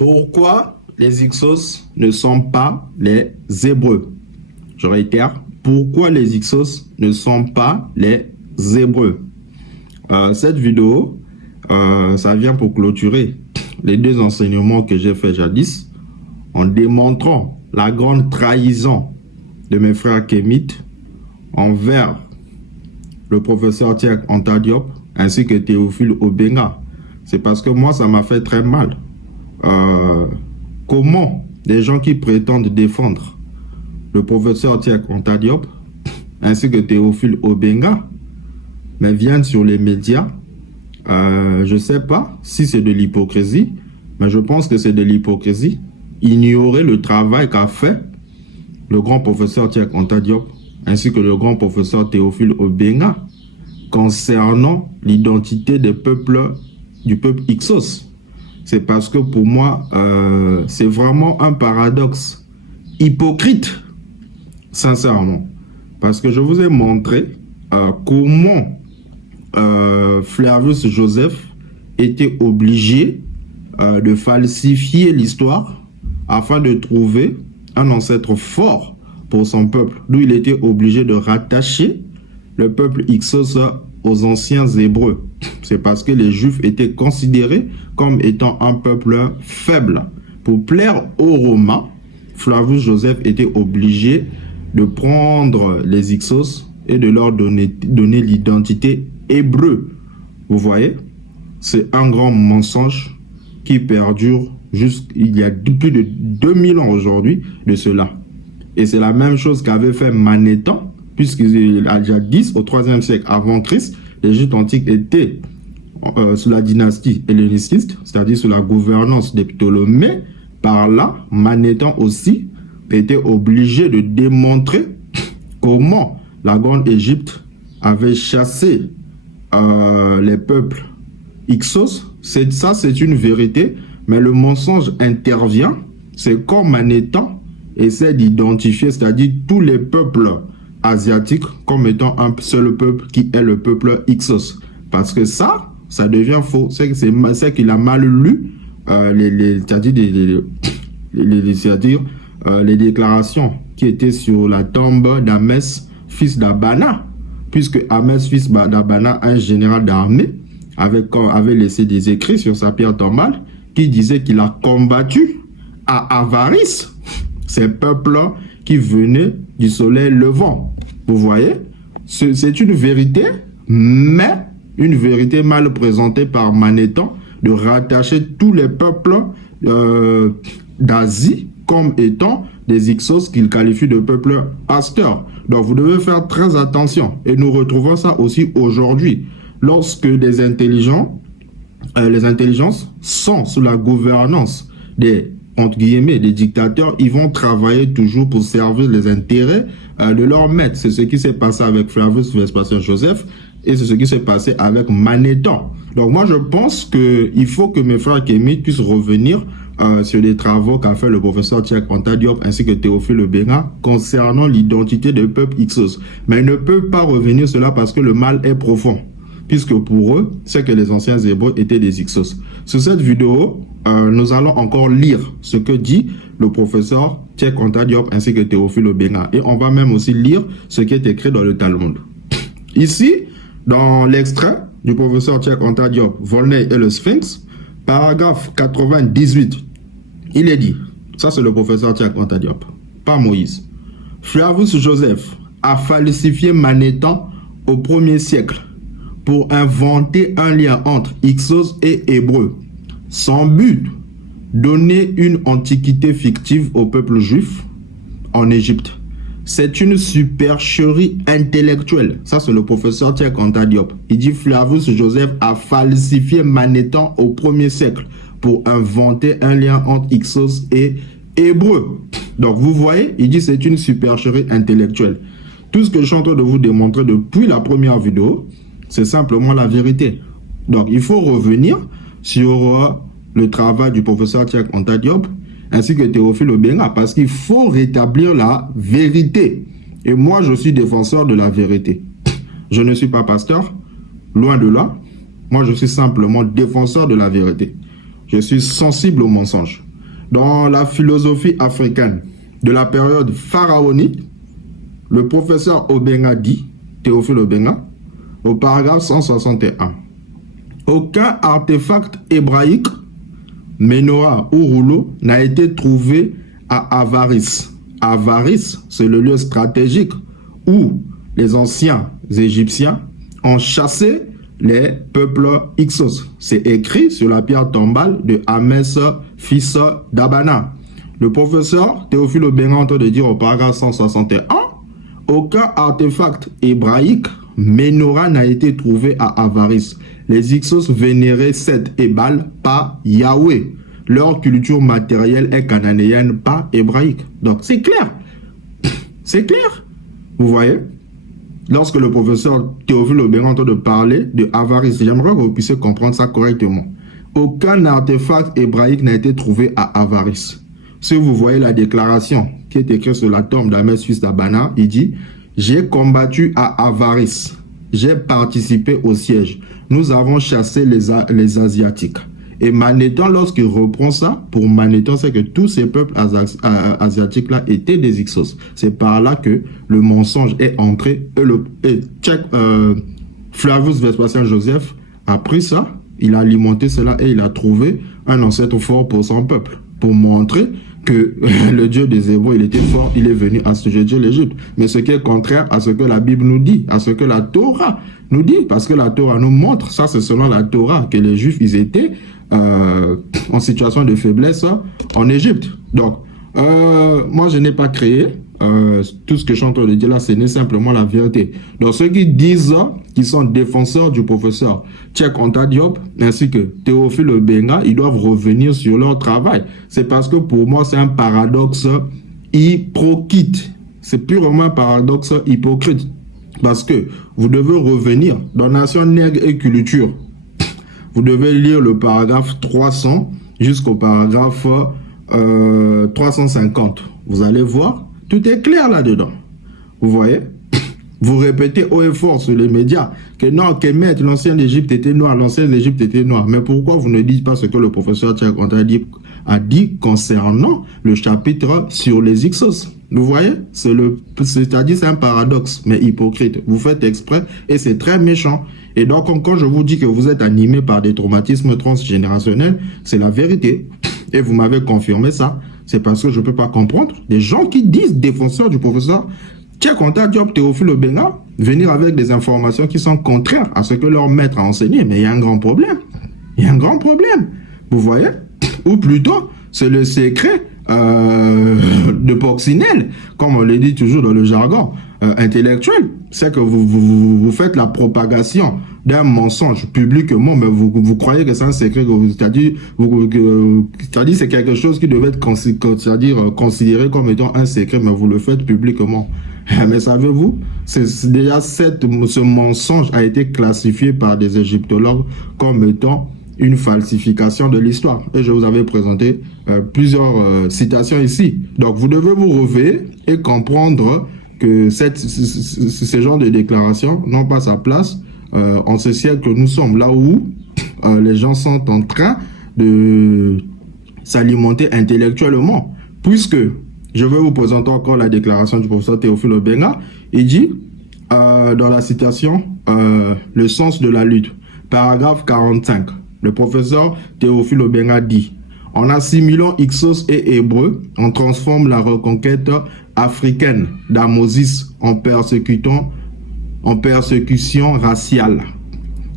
Pourquoi les Hyksos ne sont pas les Hébreux? Je réitère, pourquoi les Hyksos ne sont pas les Hébreux? Cette vidéo, ça vient pour clôturer les deux enseignements que j'ai fait jadis en démontrant la grande trahison de mes frères kémites envers le professeur Cheikh Anta Diop ainsi que Théophile Obenga. C'est parce que moi, ça m'a fait très mal. Comment des gens qui prétendent défendre le professeur Cheikh Anta Diop ainsi que Théophile Obenga mais viennent sur les médias, je ne sais pas si c'est de l'hypocrisie, mais je pense que c'est de l'hypocrisie. Ignorer le travail qu'a fait le grand professeur Cheikh Anta Diop ainsi que le grand professeur Théophile Obenga concernant l'identité des peuples, du peuple Hyksos. C'est parce que pour moi, c'est vraiment un paradoxe hypocrite, sincèrement. Parce que je vous ai montré comment Flavius Joseph était obligé de falsifier l'histoire afin de trouver un ancêtre fort pour son peuple, d'où il était obligé de rattacher le peuple Hyksos aux anciens Hébreux. C'est parce que les Juifs étaient considérés comme étant un peuple faible. Pour plaire aux Romains, Flavius Joseph était obligé de prendre les Hyksos et de leur donner l'identité hébreu. Vous voyez, c'est un grand mensonge qui perdure il y a plus de 2000 ans aujourd'hui de cela. Et c'est la même chose qu'avait fait Manéthon, puisqu'il a déjà dit au 3e siècle avant Christ, l'Égypte antique était sous la dynastie helléniste, c'est-à-dire sous la gouvernance des Ptolémées. Par là, Manéthon aussi était obligé de démontrer comment la Grande Égypte avait chassé les peuples Hyksos. Ça, c'est une vérité, mais le mensonge intervient, c'est quand Manéthon essaie d'identifier, c'est-à-dire tous les peuples asiatiques comme étant un seul peuple qui est le peuple Hyksos. Parce que ça devient faux. C'est qu'il a mal lu les déclarations qui étaient sur la tombe d'Ahmès, fils d'Abana. Puisque Ahmès, fils d'Abana, un général d'armée, avait laissé des écrits sur sa pierre tombale qui disaient qu'il a combattu à Avaris ces peuples qui venaient du soleil levant. Vous voyez, c'est une vérité, mais une vérité mal présentée par Manéthon, de rattacher tous les peuples d'Asie comme étant des Hyksos qu'il qualifie de peuples pasteurs. Donc vous devez faire très attention. Et nous retrouvons ça aussi aujourd'hui. Lorsque les intelligences sont sous la gouvernance des, entre guillemets, des dictateurs, ils vont travailler toujours pour servir les intérêts de leur maître. C'est ce qui s'est passé avec Flavius Vespasien Joseph et c'est ce qui s'est passé avec Manéthon. Donc moi je pense qu'il faut que mes frères kémites puissent revenir sur les travaux qu'a fait le professeur Cheikh Anta Diop ainsi que Théophile Obenga concernant l'identité du peuple Hyksos. Mais ils ne peuvent pas revenir sur cela parce que le mal est profond. Puisque pour eux, c'est que les anciens Hébreux étaient des Hyksos. Sur cette vidéo, nous allons encore lire ce que dit le professeur Cheikh Anta Diop ainsi que Théophile Obenga. Et on va même aussi lire ce qui est écrit dans le Talmud. Ici, dans l'extrait du professeur Cheikh Anta Diop, Volney et le Sphinx, paragraphe 98, il est dit, ça c'est le professeur Cheikh Anta Diop, pas Moïse. Flavius Joseph a falsifié Manéthon au 1er siècle pour inventer un lien entre Hyksos et Hébreux. Son but, donner une antiquité fictive au peuple juif en Égypte. C'est une supercherie intellectuelle. Ça, c'est le professeur Cheikh Anta Diop. Il dit Flavius Joseph a falsifié Manéthon au 1er siècle pour inventer un lien entre Hyksos et Hébreux. Donc, vous voyez, il dit c'est une supercherie intellectuelle. Tout ce que je suis en train de vous démontrer depuis la première vidéo, c'est simplement la vérité. Donc, il faut revenir sur le travail du professeur Cheikh Anta Diop ainsi que Théophile Obenga parce qu'il faut rétablir la vérité. Et moi, je suis défenseur de la vérité. Je ne suis pas pasteur, loin de là. Moi, je suis simplement défenseur de la vérité. Je suis sensible aux mensonges. Dans la philosophie africaine de la période pharaonique, le professeur Obenga dit, Théophile Obenga, au paragraphe 161, aucun artefact hébraïque, menorah ou rouleau n'a été trouvé à Avaris. Avaris, c'est le lieu stratégique où les anciens Égyptiens ont chassé les peuples Hyksos. C'est écrit sur la pierre tombale de Hamès, fils d'Abana. Le professeur Théophile Obenga est en train de dire au paragraphe 161, aucun artefact hébraïque, menorah n'a été trouvé à Avaris. Les Hyksos vénéraient Seth et Baal, pas Yahweh. Leur culture matérielle est cananéenne, pas hébraïque. Donc c'est clair. C'est clair. Vous voyez? Lorsque le professeur Théophile Obenga est en train de parler de Avaris, j'aimerais que vous puissiez comprendre ça correctement. Aucun artefact hébraïque n'a été trouvé à Avaris. Si vous voyez la déclaration qui est écrite sur la tombe d'Hamès fils d'Abana, il dit « J'ai combattu à Avaris, j'ai participé au siège, nous avons chassé les Asiatiques. » Et Manéthon, lorsqu'il reprend ça, pour Manéthon, c'est que tous ces peuples asiatiques-là étaient des Hyksos. C'est par là que le mensonge est entré. Et Flavius Vespasien Joseph a pris ça, il a alimenté cela et il a trouvé un ancêtre fort pour son peuple. Pour montrer que le Dieu des Hébreux, il était fort, il est venu assujettir l'Égypte. Mais ce qui est contraire à ce que la Bible nous dit, à ce que la Torah nous dit, parce que la Torah nous montre, ça c'est selon la Torah, que les Juifs, ils étaient en situation de faiblesse en Égypte. Donc, moi je n'ai pas créé tout ce que je suis en train de dire là, ce n'est simplement la vérité. Donc ceux qui disent qu'ils sont défenseurs du professeur Cheikh Anta Diop ainsi que Théophile Obenga, ils doivent revenir sur leur travail. C'est parce que pour moi c'est un paradoxe hypocrite. C'est purement un paradoxe hypocrite. Parce que vous devez revenir dans Nation Nègre et Culture. Vous devez lire le paragraphe 300 jusqu'au paragraphe 350. Vous allez voir, tout est clair là-dedans. Vous voyez? Vous répétez haut et fort sur les médias que non, que maître, l'ancienne Égypte était noire, l'ancienne Égypte était noire. Mais pourquoi vous ne dites pas ce que le professeur Cheikh Anta Diop a dit concernant le chapitre sur les Hyksos? Vous voyez? C'est-à-dire c'est un paradoxe, mais hypocrite. Vous faites exprès et c'est très méchant. Et donc, quand je vous dis que vous êtes animé par des traumatismes transgénérationnels, c'est la vérité. Et vous m'avez confirmé ça. C'est parce que je ne peux pas comprendre des gens qui disent défenseurs du professeur Cheikh Anta Diop, Théophile Obenga, venir avec des informations qui sont contraires à ce que leur maître a enseigné. Mais il y a un grand problème. Il y a un grand problème. Vous voyez? Ou plutôt, c'est le secret de Poccinelle, comme on le dit toujours dans le jargon intellectuel. C'est que vous faites la propagation d'un mensonge publiquement, mais vous croyez que c'est un secret, c'est-à-dire c'est quelque chose qui devait être considéré comme étant un secret, mais vous le faites publiquement. Mais savez-vous, déjà ce mensonge a été classifié par des égyptologues comme étant une falsification de l'histoire. Et je vous avais présenté plusieurs citations ici. Donc vous devez vous réveiller et comprendre que ce genre de déclaration n'ont pas sa place en ce siècle que nous sommes, là où les gens sont en train de s'alimenter intellectuellement. Puisque, je vais vous présenter encore la déclaration du professeur Théophile Obenga, il dit, dans la citation, le sens de la lutte, paragraphe 45, le professeur Théophile Obenga dit, en assimilant Hyksos et Hébreux, on transforme la reconquête africaine d'Amosis en persécution raciale.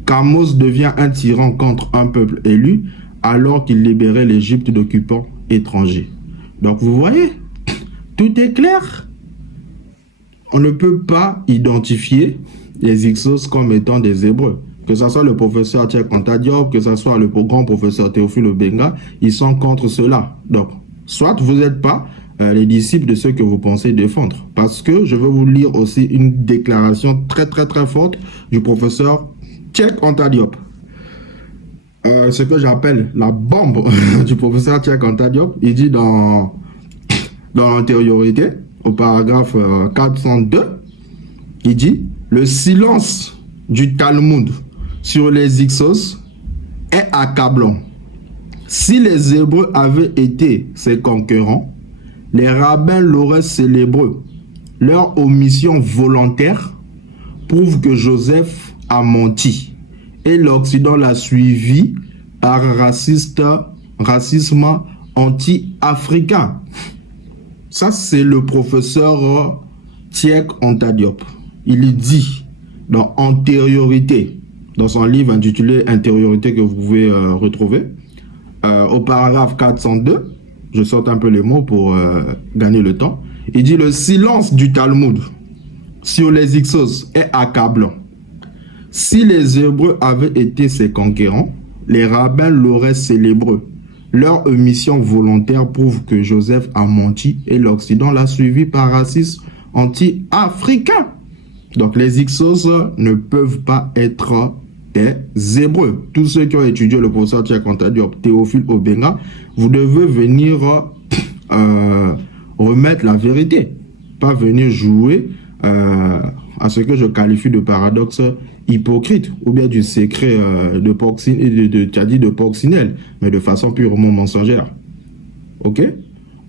Kamos devient un tyran contre un peuple élu alors qu'il libérait l'Égypte d'occupants étrangers. Donc vous voyez, tout est clair. On ne peut pas identifier les Hyksos comme étant des Hébreux. Que ce soit le professeur Cheikh Anta Diop, que ce soit le grand professeur Théophile Obenga, ils sont contre cela. Donc, soit vous n'êtes pas les disciples de ceux que vous pensez défendre. Parce que je vais vous lire aussi une déclaration très forte du professeur Cheikh Anta Diop. Ce que j'appelle la bombe du professeur Cheikh Anta Diop, il dit dans l'antériorité, au paragraphe 402, il dit « Le silence du Talmud sur les Hyksos est accablant. Si les Hébreux avaient été ses conquérants, les rabbins l'auraient célébré. Leur omission volontaire prouve que Joseph a menti et l'Occident l'a suivi par racisme anti-africain. Ça, c'est le professeur Cheikh Anta Diop. Il dit dans Antériorité, dans son livre intitulé Intériorité que vous pouvez retrouver, au paragraphe 402, je saute un peu les mots pour gagner le temps, il dit: le silence du Talmud sur les Hyksos est accablant. Si les Hébreux avaient été ses conquérants, les rabbins l'auraient célébré. Leur omission volontaire prouve que Joseph a menti et l'Occident l'a suivi par racisme anti-africain. Donc les Hyksos ne peuvent pas être des Hébreux. Tous ceux qui ont étudié le professeur Cheikh Anta Diop, Théophile Obenga, vous devez venir remettre la vérité, pas venir jouer à ce que je qualifie de paradoxe hypocrite ou bien du secret de Porcinelle, mais de façon purement mensongère. Ok?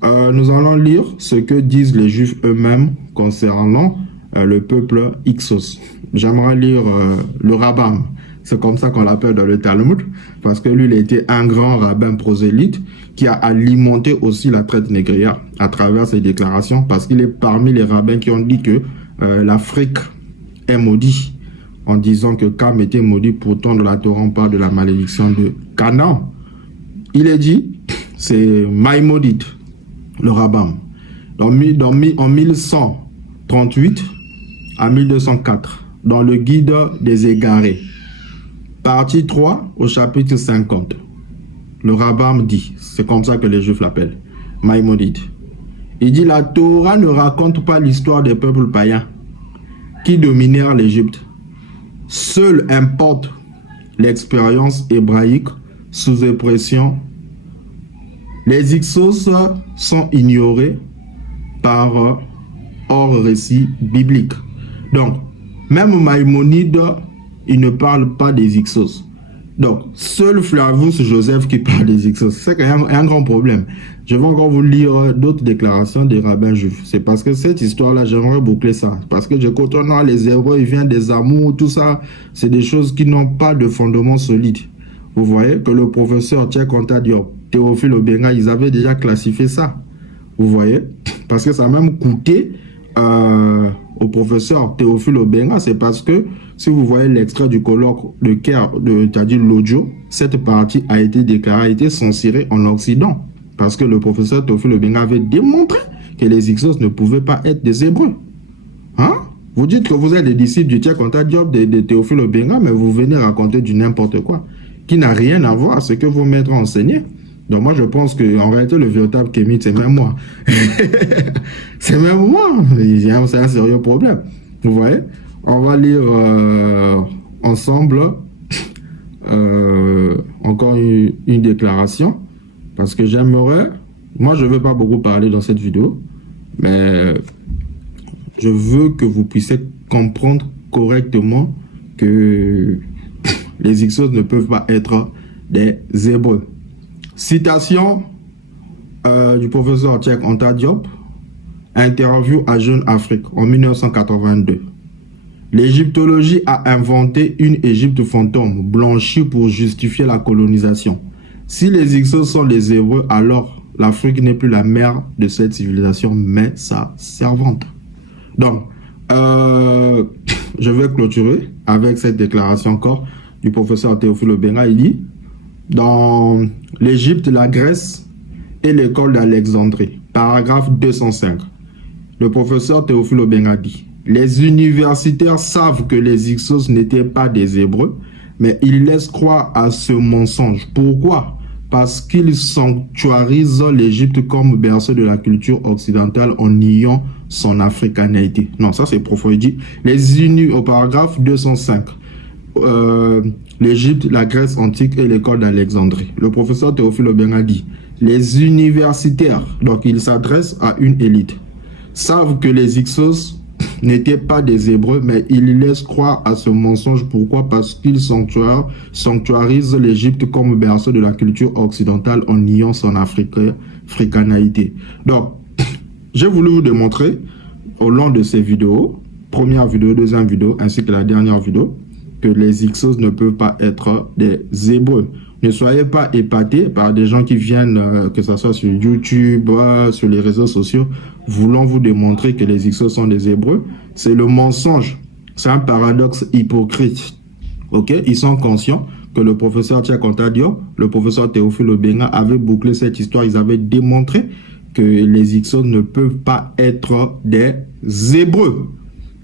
Nous allons lire ce que disent les Juifs eux-mêmes concernant le peuple Hyksos. J'aimerais lire le Rambam. C'est comme ça qu'on l'appelle dans le Talmud, parce que lui, il était un grand rabbin prosélyte qui a alimenté aussi la traite négrière à travers ses déclarations, parce qu'il est parmi les rabbins qui ont dit que l'Afrique est maudite, en disant que Cam était maudit, pourtant dans la Torah on parle de la malédiction de Canaan. Il est dit, c'est Maïmonide, le Rambam, en 1138 à 1204, dans le Guide des Égarés, partie 3 au chapitre 50. Le Rambam dit, c'est comme ça que les Juifs l'appellent, Maïmonide. Il dit: la Torah ne raconte pas l'histoire des peuples païens qui dominèrent l'Égypte. Seule importe l'expérience hébraïque sous oppression. Les Hyksos sont ignorés par hors récit biblique. Donc, même Maïmonide, il ne parle pas des Hyksos. Donc, seul Flavius Joseph qui parle des Hyksos. C'est quand même un grand problème. Je vais encore vous lire d'autres déclarations des rabbins juifs. C'est parce que cette histoire-là, j'aimerais boucler ça. Parce que je côtoie les Hébreux, ils viennent des amours, tout ça. C'est des choses qui n'ont pas de fondement solide. Vous voyez que le professeur Cheikh Anta Diop, Théophile Obenga, ils avaient déjà classifié ça. Vous voyez? Parce que ça a même coûté au professeur Théophile Obenga. C'est parce que, si vous voyez l'extrait du colloque de Caire, c'est-à-dire l'audio, cette partie a été déclarée, a été censurée en Occident. Parce que le professeur Théophile Obenga avait démontré que les Hyksos ne pouvaient pas être des Hébreux. Hein? Vous dites que vous êtes des disciples du Cheikh Anta Diop, de Théophile Obenga, mais vous venez raconter du n'importe quoi, qui n'a rien à voir à ce que vos maîtres ont enseigné. Donc moi, je pense qu'en réalité, le véritable kémite, c'est même moi. C'est même moi. C'est un sérieux problème. Vous voyez? On va lire ensemble encore une déclaration. Parce que j'aimerais... Moi, je ne veux pas beaucoup parler dans cette vidéo. Mais je veux que vous puissiez comprendre correctement que les Hyksos ne peuvent pas être des Hébreux. Citation du professeur Cheikh Anta Diop, interview à Jeune Afrique en 1982. L'égyptologie a inventé une Égypte fantôme blanchie pour justifier la colonisation. Si les Hyksos sont les Hébreux, alors l'Afrique n'est plus la mère de cette civilisation, mais sa servante. Donc, je vais clôturer avec cette déclaration encore du professeur Théophile Obenga. Il dit: dans l'Égypte, la Grèce et l'école d'Alexandrie, paragraphe 205, le professeur Théophile Obenga dit: les universitaires savent que les Hyksos n'étaient pas des Hébreux, mais ils laissent croire à ce mensonge. Pourquoi? Parce qu'ils sanctuarisent l'Égypte comme berceau de la culture occidentale en niant son africanité. Non, ça c'est profond. Il dit, au paragraphe 205, l'Égypte, la Grèce antique et l'école d'Alexandrie. Le professeur Théophile Obenga dit, les universitaires, donc il s'adresse à une élite, savent que les Hyksos n'étaient pas des Hébreux, mais il laisse croire à ce mensonge. Pourquoi? Parce qu'il sanctuarise l'Égypte comme berceau de la culture occidentale en niant son africanité. Donc, j'ai voulu vous démontrer au long de ces vidéos, première vidéo, deuxième vidéo, ainsi que la dernière vidéo, que les Hyksos ne peuvent pas être des Hébreux. Ne soyez pas épatés par des gens qui viennent, que ce soit sur YouTube, sur les réseaux sociaux, voulant vous démontrer que les Hyksos sont des Hébreux. C'est le mensonge. C'est un paradoxe hypocrite. Ok? Ils sont conscients que le professeur Tchekonta Diop, le professeur Théophile Obenga avaient bouclé cette histoire. Ils avaient démontré que les Hyksos ne peuvent pas être des Hébreux.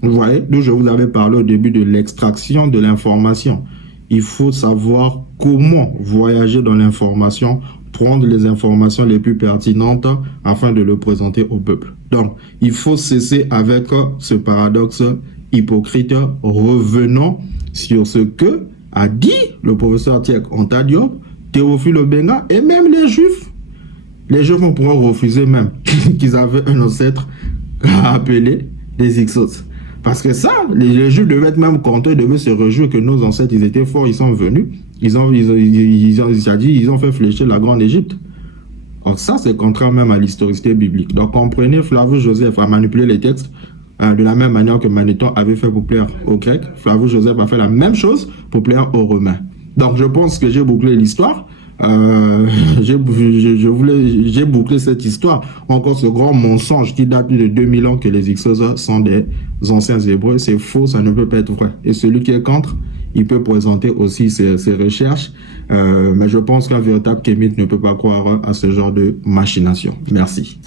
Vous voyez? Donc je vous avais parlé au début de l'extraction de l'information. Il faut savoir comment voyager dans l'information, prendre les informations les plus pertinentes afin de le présenter au peuple. Donc, il faut cesser avec ce paradoxe hypocrite. Revenons sur ce que a dit le professeur Tchekonta Diop, Théophile Obenga et même les Juifs. Les Juifs vont pouvoir refuser même qu'ils avaient un ancêtre appelé les Hyksos. Parce que ça, les Juifs devaient être même contents, ils devaient se réjouir que nos ancêtres, ils étaient forts, ils sont venus, ils ont fait fléchir la grande Égypte. Donc ça, c'est contraire même à l'historicité biblique. Donc comprenez, Flavius Joseph a manipulé les textes de la même manière que Manéthon avait fait pour plaire aux Grecs. Flavius Joseph a fait la même chose pour plaire aux Romains. Donc je pense que j'ai bouclé l'histoire. J'ai bouclé cette histoire. Encore ce grand mensonge qui date de 2000 ans que les Hyksos sont des anciens Hébreux. C'est faux, ça ne peut pas être vrai. Et celui qui est contre, il peut présenter aussi ses recherches. Mais je pense qu'un véritable kémite ne peut pas croire à ce genre de machination. Merci.